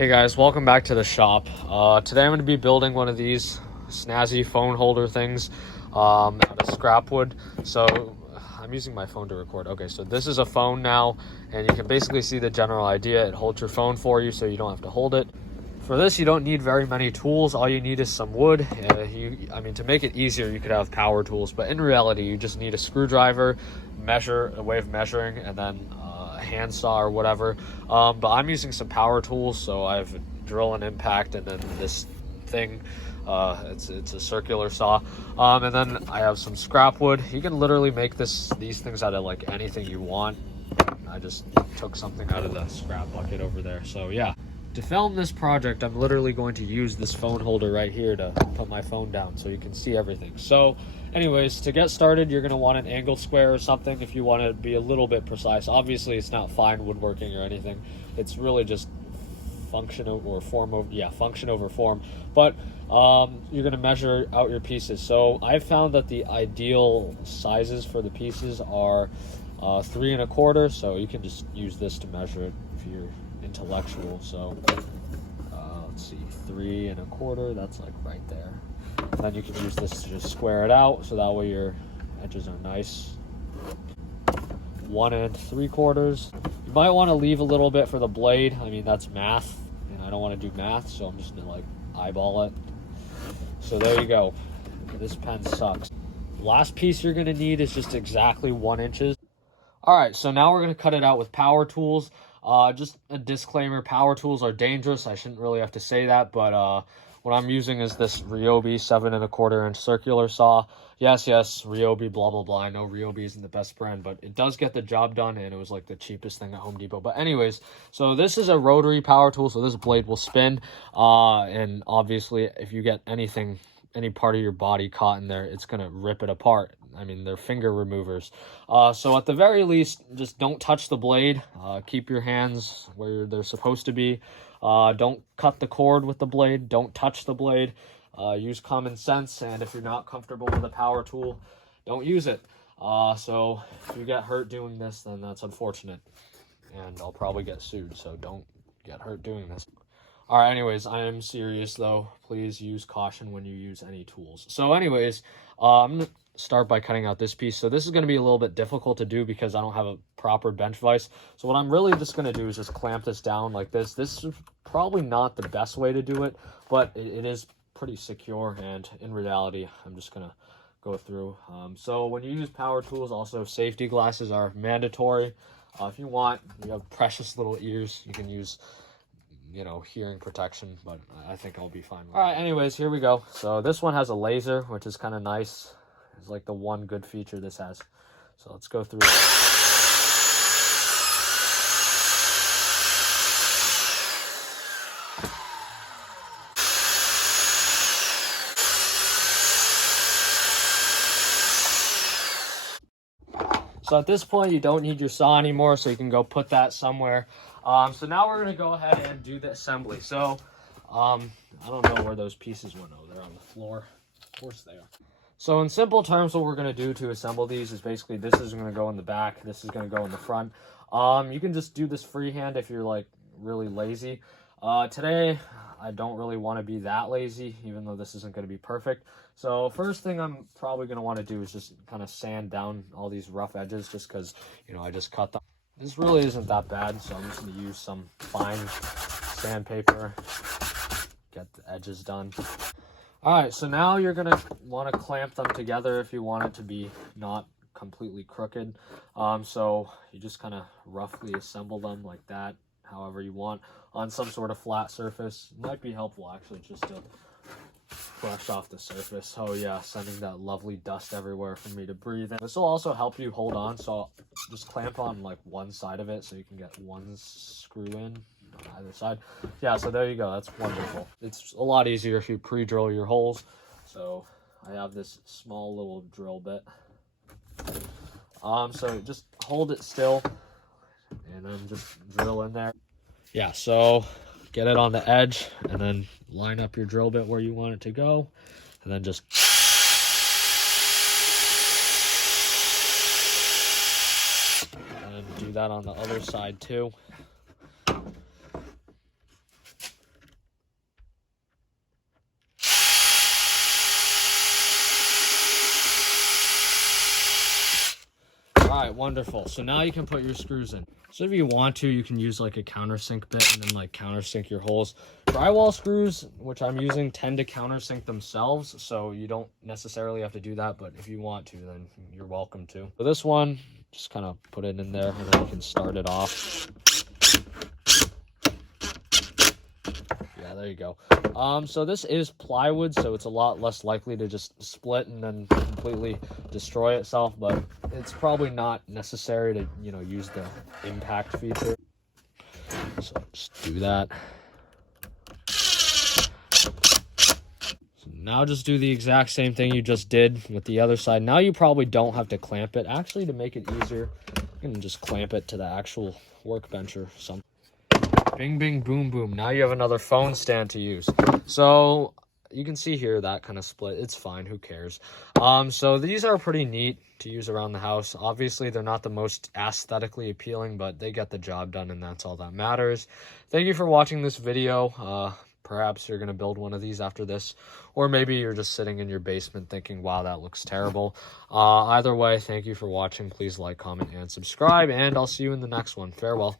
Hey guys, welcome back to the shop. Today I'm going to be building one of these snazzy phone holder things out of scrap wood. So I'm using my phone to record. Okay, so this is a phone now, and you can basically see the general idea. It holds your phone for you so you don't have to hold it. For this, you don't need very many tools. All you need is some wood. To make it easier, you could have power tools, but in reality, you just need a screwdriver, a way of measuring, and then a handsaw or whatever. But I'm using some power tools, so I have a drill and impact, and then this thing. It's a circular saw, and then I have some scrap wood. You can literally make these things out of like anything you want. I just took something out of the scrap bucket over there. So yeah. To film this project, I'm literally going to use this phone holder right here to put my phone down so you can see everything. So anyways, to get started, you're going to want an angle square or something if you want to be a little bit precise. Obviously, it's not fine woodworking or anything. It's really just function over form. But you're going to measure out your pieces. So I've found that the ideal sizes for the pieces are 3 1/4. So you can just use this to measure it if you're intellectual. So let's see, 3 1/4, that's like right there. And then you can use this to just square it out so that way your edges are nice. 1 3/4. You might want to leave a little bit for the blade. I mean, that's math, and I don't want to do math, so I'm just gonna like eyeball it. So there you go. This pen sucks. Last piece you're gonna need is just exactly 1 inch. All right, so now we're gonna cut it out with power tools. Just a disclaimer, power tools are dangerous. I shouldn't really have to say that, but what I'm using is this Ryobi 7 1/4 inch circular saw. Yes, Ryobi, blah, blah, blah. I know Ryobi isn't the best brand, but it does get the job done, and it was like the cheapest thing at Home Depot. But anyways, so this is a rotary power tool, so this blade will spin. And obviously, if you get any part of your body caught in there, it's going to rip it apart. I mean, they're finger removers. So at the very least, just don't touch the blade. Keep your hands where they're supposed to be. Don't cut the cord with the blade. Don't touch the blade. Use common sense. And if you're not comfortable with a power tool, don't use it. So if you get hurt doing this, then that's unfortunate. And I'll probably get sued. So don't get hurt doing this. All right, anyways, I am serious, though. Please use caution when you use any tools. So anyways, I'm going to start by cutting out this piece. So this is going to be a little bit difficult to do because I don't have a proper bench vise. So what I'm really just going to do is just clamp this down like this. This is probably not the best way to do it, but it is pretty secure. And in reality, I'm just going to go through. So when you use power tools, also safety glasses are mandatory. If you have precious little ears, you can use hearing protection, but I think I'll be fine with it. All right, anyways, here we go. So this one has a laser, which is kind of nice. It's like the one good feature this has. So let's go through it. So at this point, you don't need your saw anymore, so you can go put that somewhere. So now we're going to go ahead and do the assembly. So I don't know where those pieces went. Oh, they're on the floor. Of course they are. So in simple terms, what we're going to do to assemble these is basically this is going to go in the back. This is going to go in the front. You can just do this freehand if you're like really lazy. Today, I don't really want to be that lazy, even though this isn't going to be perfect. So first thing I'm probably going to want to do is just kind of sand down all these rough edges just because, I just cut them. This really isn't that bad, so I'm just going to use some fine sandpaper, get the edges done. All right, so now you're going to want to clamp them together if you want it to be not completely crooked. So you just kind of roughly assemble them like that, however you want, on some sort of flat surface. It might be helpful, actually, just to brush off the surface. Oh yeah, sending that lovely dust everywhere for me to breathe in. This will also help you hold on, so just clamp on like one side of it so you can get one screw in on either side. Yeah, so there you go. That's wonderful. It's a lot easier if you pre-drill your holes. So I have this small little drill bit. So just hold it still and then just drill in there. Yeah, so get it on the edge and then line up your drill bit where you want it to go, and then just do that on the other side too. right, wonderful. So now you can put your screws in. So if you want to, you can use like a countersink bit and then like countersink your holes. Drywall screws, which I'm using, tend to countersink themselves, so you don't necessarily have to do that, but if you want to, then you're welcome to. So this one, just kind of put it in there and then you can start it off. Yeah, there you go. So this is plywood, so it's a lot less likely to just split and then completely destroy itself, but it's probably not necessary to, you know, use the impact feature. So just do that. So now just do the exact same thing you just did with the other side. Now you probably don't have to clamp it. Actually, to make it easier, you can just clamp it to the actual workbench or something. Bing, bing, boom, boom. Now you have another phone stand to use. So you can see here that kind of split. It's fine. Who cares? So these are pretty neat to use around the house. Obviously, they're not the most aesthetically appealing, but they get the job done, and that's all that matters. Thank you for watching this video. Perhaps you're going to build one of these after this, or maybe you're just sitting in your basement thinking, wow, that looks terrible. Either way, thank you for watching. Please like, comment, and subscribe, and I'll see you in the next one. Farewell.